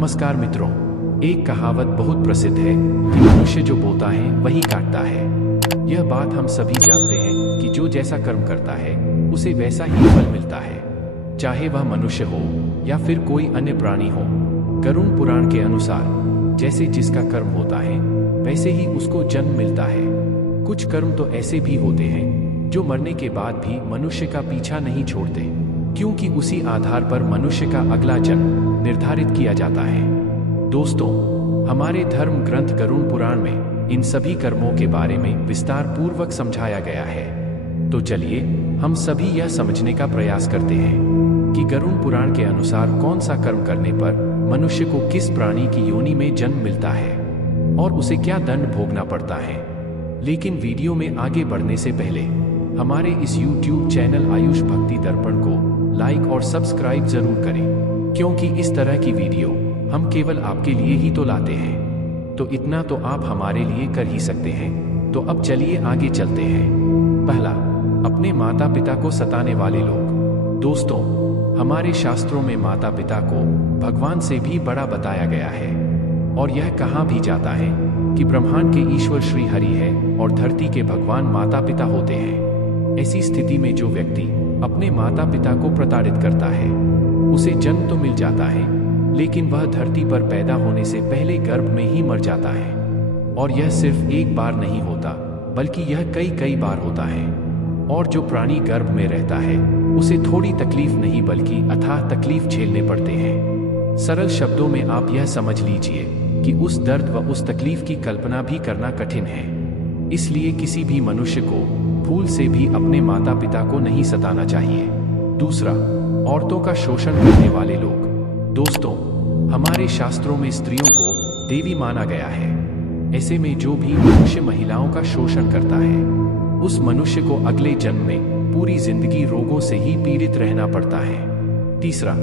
नमस्कार मित्रों, एक कहावत बहुत प्रसिद्ध है कि मनुष्य जो बोता है वही काटता है। यह बात हम सभी जानते हैं कि जो जैसा कर्म करता है उसे वैसा ही फल मिलता है, चाहे वह मनुष्य हो या फिर कोई अन्य प्राणी हो। गरुड़ पुराण के अनुसार जैसे जिसका कर्म होता है वैसे ही उसको जन्म मिलता है। कुछ कर्म तो ऐसे भी होते हैं जो मरने के बाद भी मनुष्य का पीछा नहीं छोड़ते, क्योंकि उसी आधार पर मनुष्य का अगला जन्म निर्धारित किया जाता है। दोस्तों, हमारे धर्म ग्रंथ गरुड़ पुराण में इन सभी कर्मों के बारे में विस्तार पूर्वक समझाया गया है। तो चलिए हम सभी यह समझने का प्रयास करते हैं कि गरुड़ पुराण के अनुसार कौन सा कर्म करने पर मनुष्य को किस प्राणी की योनि में जन्म मिलता है और उसे क्या दंड भोगना पड़ता है। लेकिन वीडियो में आगे बढ़ने से पहले हमारे इस YouTube चैनल आयुष भक्ति दर्पण को लाइक और सब्सक्राइब जरूर करें, क्योंकि इस तरह की वीडियो हम केवल आपके लिए ही तो लाते हैं। तो इतना तो आप हमारे लिए कर ही सकते हैं। तो अब चलिए आगे चलते हैं। पहला, अपने माता पिता को सताने वाले लोग। दोस्तों, हमारे शास्त्रों में माता पिता को भगवान से भी बड़ा बताया गया है और यह कहा भी जाता है कि ब्रह्मांड के ईश्वर श्री हरि है और धरती के भगवान माता पिता होते हैं। ऐसी स्थिति में जो व्यक्ति अपने माता पिता को प्रताड़ित करता है उसे जन्म तो मिल जाता है, लेकिन वह धरती पर पैदा होने से पहले गर्भ में ही मर जाता है। और यह सिर्फ एक बार नहीं होता, बल्कि यह कई बार होता है। और जो प्राणी गर्भ में रहता है उसे थोड़ी तकलीफ नहीं बल्कि अथाह तकलीफ झेलने पड़ते हैं। सरल शब्दों में आप यह समझ लीजिए कि उस दर्द व उस तकलीफ की कल्पना भी करना कठिन है। इसलिए किसी भी मनुष्य को भूल से भी अपने माता पिता को नहीं सताना चाहिए। दूसरा, औरतों का शोषण करने वाले लोग। दोस्तों, हमारे शास्त्रों में स्त्रियों को देवी माना गया है। ऐसे में जो भी मनुष्य महिलाओं का शोषण करता है उस मनुष्य को अगले जन्म में पूरी जिंदगी रोगों से ही पीड़ित रहना पड़ता है। तीसरा,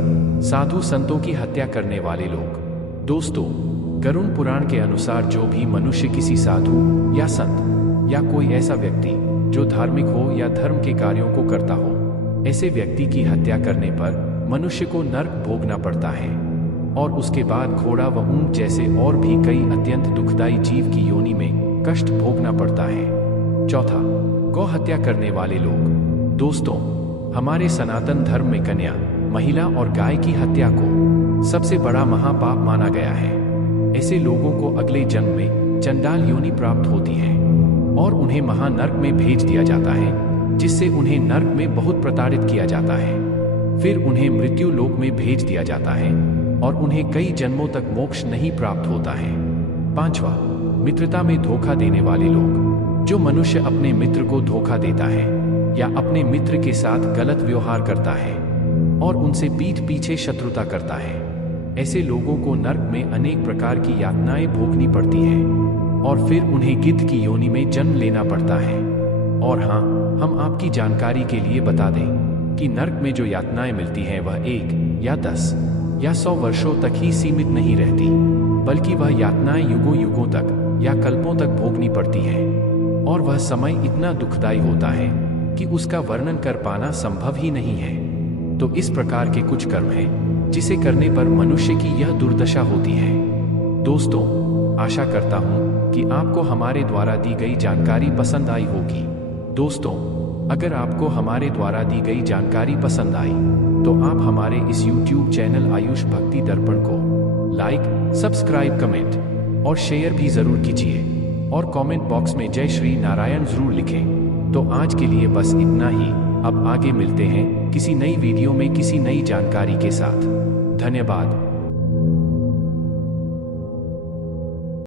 साधु संतों की हत्या करने वाले लोग। दोस्तों, गरुड़ पुराण के अनुसार जो भी मनुष्य किसी साधु या संत या कोई ऐसा व्यक्ति जो धार्मिक हो या धर्म के कार्यों को करता हो, ऐसे व्यक्ति की हत्या करने पर मनुष्य को नरक भोगना पड़ता है और उसके बाद घोड़ा व ऊंट जैसे और भी कई अत्यंत दुखदायी जीव की योनि में कष्ट भोगना पड़ता है। चौथा, गौ हत्या करने वाले लोग। दोस्तों, हमारे सनातन धर्म में कन्या, महिला और गाय की हत्या को सबसे बड़ा महापाप माना गया है। ऐसे लोगों को अगले जन्म में चंडाल योनि प्राप्त होती है और उन्हें महानर्क में भेज दिया जाता है, जिससे उन्हें नर्क में बहुत प्रताड़ित किया जाता है। फिर उन्हें मृत्यु लोक में भेज दिया जाता है और उन्हें कई जन्मों तक मोक्ष नहीं प्राप्त होता है। पांचवा, मित्रता में धोखा देने वाले लोग। जो मनुष्य अपने मित्र को धोखा देता है या अपने मित्र के साथ गलत व्यवहार करता है और उनसे पीठ पीछे शत्रुता करता है, ऐसे लोगों को नर्क में अनेक प्रकार की यातनाएं भोगनी पड़ती हैं और फिर उन्हें गिद्ध की योनि में जन्म लेना पड़ता है। और हाँ, हम आपकी जानकारी के लिए बता दें कि नर्क में जो यातनाएं मिलती हैं वह 1 या 10 या 100 वर्षों तक ही सीमित नहीं रहती, बल्कि वह यातनाएं युगों युगों तक या कल्पों तक भोगनी पड़ती हैं और वह समय इतना दुखदायी होता है कि उसका वर्णन कर पाना संभव ही नहीं है। तो इस प्रकार के कुछ कर्म हैं जिसे करने पर मनुष्य की यह दुर्दशा होती है। दोस्तों, आशा करता हूं कि आपको हमारे द्वारा दी गई जानकारी पसंद आई होगी। दोस्तों, अगर आपको हमारे द्वारा दी गई जानकारी पसंद आई तो आप हमारे इस YouTube चैनल आयुष भक्ति दर्पण को लाइक, सब्सक्राइब, कमेंट और शेयर भी जरूर कीजिए और कमेंट बॉक्स में जय श्री नारायण जरूर लिखें। तो आज के लिए बस इतना ही। अब आगे मिलते हैं किसी नई वीडियो में किसी नई जानकारी के साथ। धन्यवाद।